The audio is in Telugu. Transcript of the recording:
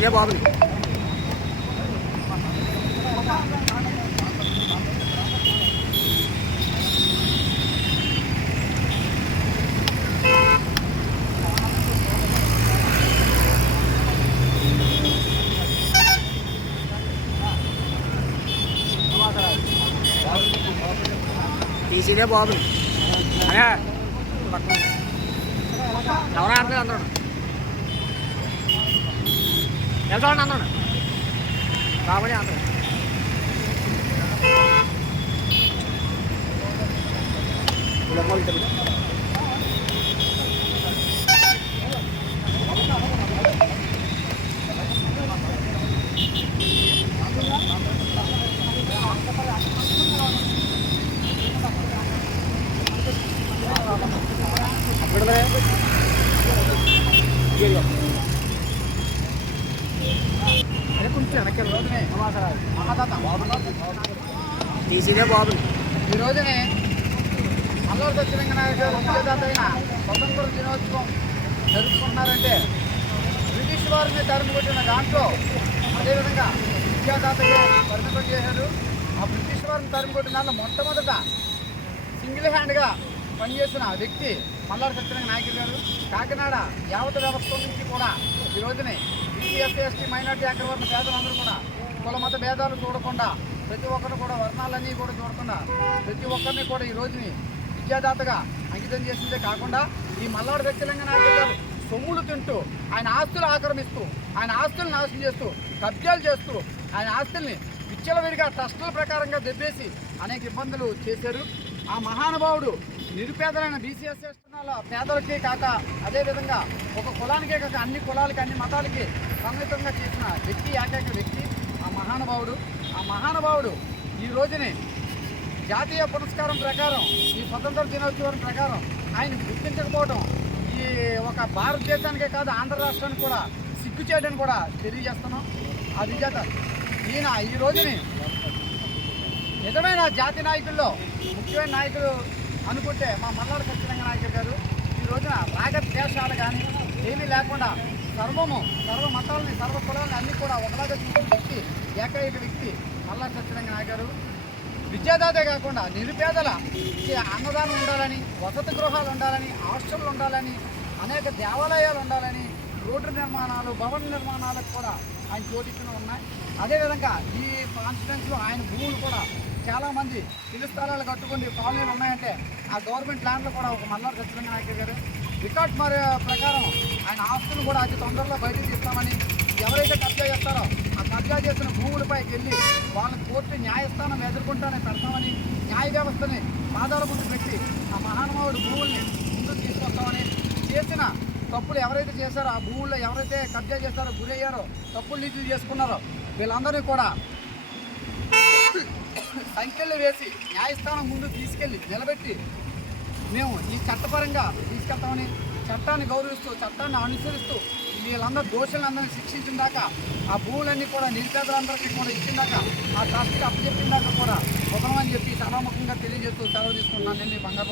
తీసినే బాబుని తీసినే బాబుని అనే ఎవరు ఆడలేదు అందరూ వెళ్తామండి అందరూ కాబట్టి అందరూ తీసినే బాబు ఈ రోజునే అల్లూరి సత్యనారాయణ గారు విజయదాతైన స్వతంత్ర దినోత్సవం జరుపుకుంటున్నారంటే బ్రిటిష్ వారిని తరిమి కొట్టిన దాంట్లో అదేవిధంగా విద్యాదాతగా పరిమితం చేశారు. ఆ బ్రిటిష్ వారిని తరిమి కొట్టిన దాంట్లో మొట్టమొదట సింగిల్ హ్యాండ్గా పనిచేసిన వ్యక్తి మల్లారి సత్యనారాయణ నాయకులు గారు. కాకినాడ యావత వ్యవస్థ నుంచి కూడా ఈ రోజునే బీసీ ఎస్సీ ఎస్టీ మైనార్టీ అగ్రవర్ణ పేదలందరూ కూడా కుల మత భేదాలు చూడకుండా ప్రతి ఒక్కరు కూడా వర్ణాలన్నీ కూడా చూడకుండా ప్రతి ఒక్కరిని కూడా ఈ రోజుని విద్యాదాతగా అంకితం చేసిందే కాకుండా ఈ మల్లారి సత్యనారాయణ నాయకులు గారు సొమ్ములు తింటూ ఆయన ఆస్తులు ఆక్రమిస్తూ ఆయన ఆస్తులను నాశనం చేస్తూ కబ్జాలు చేస్తూ ఆయన ఆస్తుల్ని విచ్చలవిడిగా ట్రస్టుల ప్రకారంగా దెబ్బేసి అనేక ఇబ్బందులు చేశారు. ఆ మహానుభావుడు నిరుపేదలైన బీసీఎస్ఎస్ పేదలకే కాక అదేవిధంగా ఒక కులానికే కాక అన్ని కులాలకి అన్ని మతాలకి సన్నిహితంగా చేసిన వ్యక్తి ఏకైక వ్యక్తి ఆ మహానుభావుడు ఈ రోజునే జాతీయ పురస్కారం ప్రకారం ఈ స్వతంత్ర దినోత్సవం ప్రకారం ఆయన గుర్తించకపోవడం ఈ ఒక భారతదేశానికే కాదు ఆంధ్ర రాష్ట్రానికి కూడా సిగ్గు చేయడం కూడా తెలియజేస్తున్నాం. ఆ విజేత ఈయన ఈ రోజుని నిజమైన జాతి నాయకుల్లో ముఖ్యమైన నాయకులు అనుకుంటే మా మల్లారి సత్యనారాయణ నాయకులు గారు. ఈ రోజున రాగద్వేషాలు కానీ ఏమీ లేకుండా సర్వ మతాలని సర్వ కులాలని అన్నీ కూడా ఒకలాగా చూసిన వ్యక్తి ఏకైక వ్యక్తి మల్లారి సత్యనారాయణ నాయకులు గారు. విద్యాదాతే కాకుండా నిరుపేదల అన్నదానం ఉండాలని, వసతి గృహాలు ఉండాలని, హాస్టళ్ళు ఉండాలని, అనేక దేవాలయాలు ఉండాలని, రోడ్డు నిర్మాణాలు భవన నిర్మాణాలకు కూడా ఆయన చోటిచ్చిన ఉన్నాయి. అదేవిధంగా ఈ కాన్స్టిట్యున్సీలో ఆయన భూములు కూడా చాలామంది ఇల్లు స్థలాలు కట్టుకుని కాలనీలు ఉన్నాయంటే ఆ గవర్నమెంట్ ల్యాండ్లో కూడా ఒక మల్లారి సత్యనారాయణ నాయకులు గారు రికార్డ్ ప్రకారం ఆయన ఆస్తులు కూడా అతి తొందరలో బయటకు తీస్తామని, ఎవరైతే కబ్జా చేస్తారో ఆ కబ్జా చేసిన భూములపైకి వెళ్ళి వాళ్ళని కోర్టు న్యాయస్థానం ఎదుర్కొంటానే పెడతామని, న్యాయ వ్యవస్థని పాదాల ముందు పెట్టి ఆ మహానుభావుడు భూముల్ని ముందుకు తీసుకొస్తామని, చేసిన తప్పులు ఎవరైతే చేశారో ఆ భూముల్లో ఎవరైతే కబ్జా చేస్తారో గురయ్యారో తప్పులు నీతులు చేసుకున్నారో వీళ్ళందరినీ కూడా సంఖ్యలు వేసి న్యాయస్థానం ముందు తీసుకెళ్ళి నిలబెట్టి మేము ఈ చట్టపరంగా తీసుకెళ్తామని, చట్టాన్ని గౌరవిస్తూ చట్టాన్ని అనుసరిస్తూ వీళ్ళందరూ దోషులందరినీ శిక్షించిన దాకా ఆ భూములన్నీ కూడా నిరుపేదలందరికీ కూడా ఇచ్చిన దాకా ఆ ట్రస్ట్కి అప్పచెప్పిన దాకా కూడా వదలమని చెప్పి సభాముఖంగా తెలియజేస్తూ సెలవు తీసుకుంటున్నాను. నేను బంగారు